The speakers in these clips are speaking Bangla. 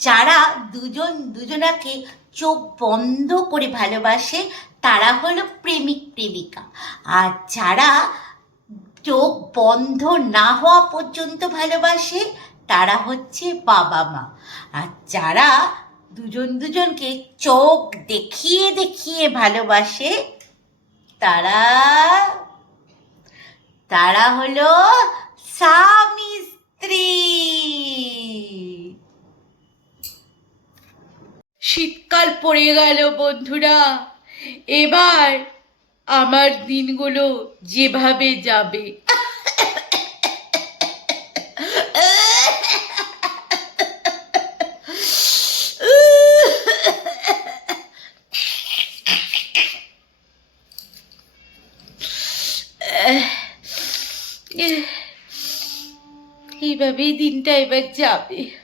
যারা দুজন দুজনাকে চোখ বন্ধ করে ভালোবাসে, তারা হলো প্রেমিক, প্রেমিকা। আর যারা চোখ বন্ধ না হওয়া পর্যন্ত ভালোবাসে, তারা হচ্ছে বাবা মা। আর যারা দুজন দুজনকে চোখ দেখিয়ে দেখিয়ে ভালোবাসে, তারা তারা হলো শীতকাল পড়ে গেল বন্ধুরা। এবার আমার দিনগুলো যেভাবে যাবে। এইভাবেই দিনটা এবার যাবে।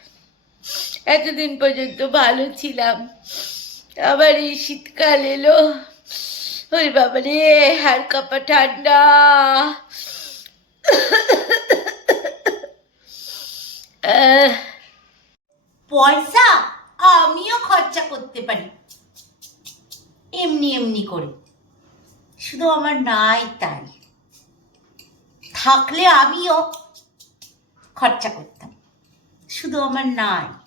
এতদিন পর্যন্ত ভালো ছিলাম। আবার এই শীতকাল এলো। ওই বাবা রে, হাড় কাপা ঠান্ডা। পয়সা আমিও খরচা করতে পারি। এমনি এমনি করে। শুধু আমার নাই তাই। থাকলে আমিও খরচা করতাম। শুধু আমার নাই।